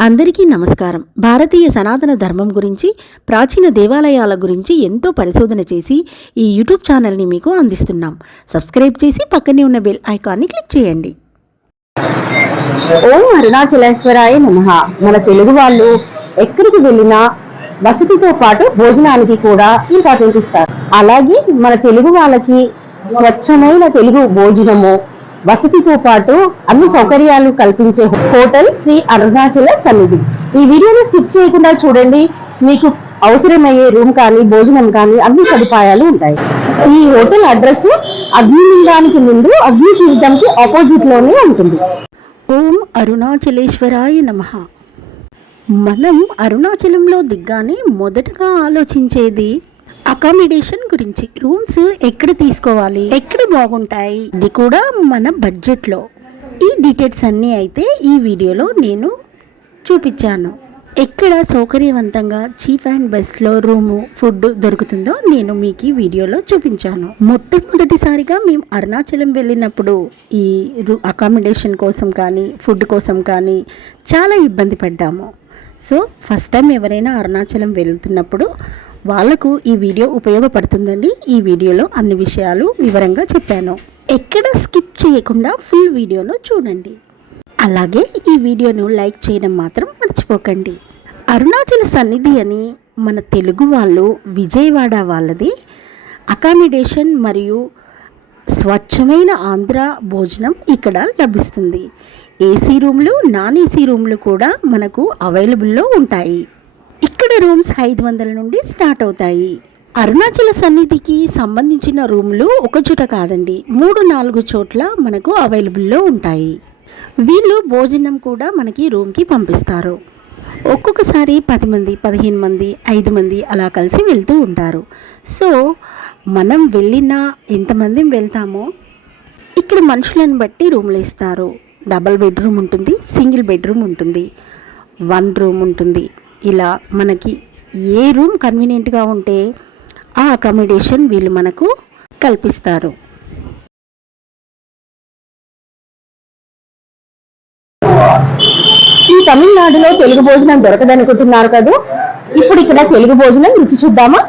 అందరికీ నమస్కారం. భారతీయ సనాతన ధర్మం గురించి, ప్రాచీన దేవాలయాల గురించి ఎంతో పరిశోధన చేసి ఈ యూట్యూబ్ ఛానల్ని మీకు అందిస్తున్నాం. సబ్స్క్రైబ్ చేసి పక్కనే ఉన్న బెల్ ఐకాన్ని క్లిక్ చేయండి. ఓం అరుణాచలేశ్వరాయ నమః. మన తెలుగు వాళ్ళు ఎక్కడికి వెళ్ళినా వసతితో పాటు భోజనానికి కూడా ఇంపార్టెంట్ ఇస్తారు. అలాగే మన తెలుగు వాళ్ళకి స్వచ్ఛమైన తెలుగు భోజనము, వసతితో పాటు అన్ని సౌకర్యాలు కల్పించే హోటల్ శ్రీ అరుణాచల సన్నిధి. ఈ వీడియోని స్కిప్ చేయకుండా చూడండి. మీకు అవసరమయ్యే రూమ్ కానీ భోజనం కానీ అన్ని సదుపాయాలు ఉంటాయి. ఈ హోటల్ అడ్రస్ అగ్నిలింగానికి ముందు అగ్ని తీర్థంకి ఆపోజిట్ లోనే ఉంటుంది. ఓం అరుణాచలేశ్వరాయ నమః. మనం అరుణాచలంలో దిగ్గానే మొదటగా ఆలోచించేది అకామిడేషన్ గురించి. రూమ్స్ ఎక్కడ తీసుకోవాలి, ఎక్కడ బాగుంటాయి, ఇది కూడా మన బడ్జెట్లో. ఈ డీటెయిల్స్ అన్నీ అయితే ఈ వీడియోలో నేను చూపించాను. ఎక్కడ సౌకర్యవంతంగా చీప్ అండ్ బెస్ట్లో రూము, ఫుడ్ దొరుకుతుందో నేను మీకు ఈ వీడియోలో చూపించాను. మొట్టమొదటిసారిగా మేము అరుణాచలం వెళ్ళినప్పుడు ఈ అకామిడేషన్ కోసం కానీ ఫుడ్ కోసం కానీ చాలా ఇబ్బంది పడ్డాము. సో ఫస్ట్ టైం ఎవరైనా అరుణాచలం వెళ్తున్నప్పుడు వాళ్ళకు ఈ వీడియో ఉపయోగపడుతుందండి. ఈ వీడియోలో అన్ని విషయాలు వివరంగా చెప్పాను. ఎక్కడ స్కిప్ చేయకుండా ఫుల్ వీడియోను చూడండి. అలాగే ఈ వీడియోను లైక్ చేయడం మాత్రం మర్చిపోకండి. అరుణాచల సన్నిధి అని మన తెలుగు వాళ్ళు, విజయవాడ వాళ్ళది అకామిడేషన్ మరియు స్వచ్ఛమైన ఆంధ్ర భోజనం ఇక్కడ లభిస్తుంది. ఏసీ రూమ్లు, నాన్ ఏసీ రూమ్లు కూడా మనకు అవైలబుల్లో ఉంటాయి. ఇక్కడ రూమ్స్ 500 నుండి స్టార్ట్ అవుతాయి. అరుణాచల సన్నిధికి సంబంధించిన రూమ్లు ఒక చోట కాదండి, 3-4 చోట్ల మనకు అవైలబుల్లో ఉంటాయి. వీళ్ళు భోజనం కూడా మనకి రూమ్కి పంపిస్తారు. ఒక్కొక్కసారి 10 మంది, 15 మంది, 5 మంది అలా కలిసి వెళ్తూ ఉంటారు. సో మనం వెళ్ళినా ఎంతమంది వెళ్తామో ఇక్కడ మనుషులను బట్టి రూమ్లు ఇస్తారు. డబల్ బెడ్రూమ్ ఉంటుంది, సింగిల్ బెడ్రూమ్ ఉంటుంది, 1 రూమ్ ఉంటుంది. ఇలా మనకి ఏ రూమ్ కన్వీనియంట్గా ఉంటే ఆ అకామిడేషన్ వీళ్ళు మనకు కల్పిస్తారు. ఈ తమిళనాడులో తెలుగు భోజనం దొరకదనుకుంటున్నారు కదా, ఇప్పుడు ఇక్కడ తెలుగు భోజనం రుచి చూద్దామా?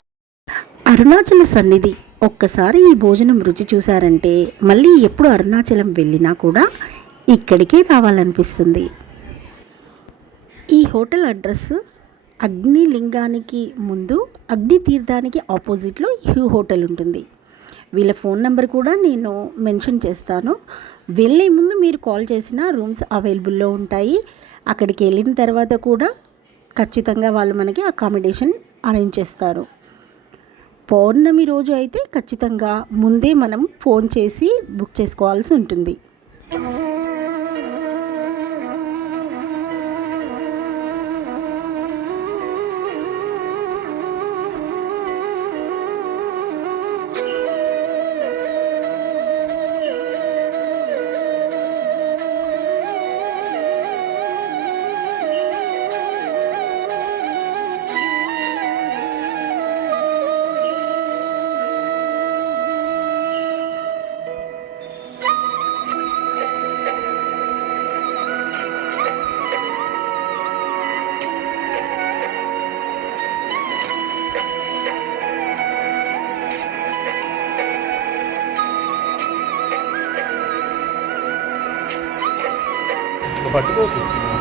అరుణాచల సన్నిధి ఒక్కసారి ఈ భోజనం రుచి చూసారంటే మళ్ళీ ఎప్పుడు అరుణాచలం వెళ్ళినా కూడా ఇక్కడికే రావాలనిపిస్తుంది. ఈ హోటల్ అడ్రస్ అగ్నిలింగానికి ముందు అగ్ని తీర్థానికి ఆపోజిట్లో ఈ హోటల్ ఉంటుంది. వీళ్ళ ఫోన్ నెంబర్ కూడా నేను మెన్షన్ చేస్తాను. వెళ్ళే ముందు మీరు కాల్ చేసిన రూమ్స్ అవైలబుల్లో ఉంటాయి. అక్కడికి వెళ్ళిన తర్వాత కూడా ఖచ్చితంగా వాళ్ళు మనకి అకామిడేషన్ అరేంజ్ చేస్తారు. పౌర్ణమి రోజు అయితే ఖచ్చితంగా ముందే మనం ఫోన్ చేసి బుక్ చేసుకోవాల్సి ఉంటుంది. పట్టుకోవచ్చు.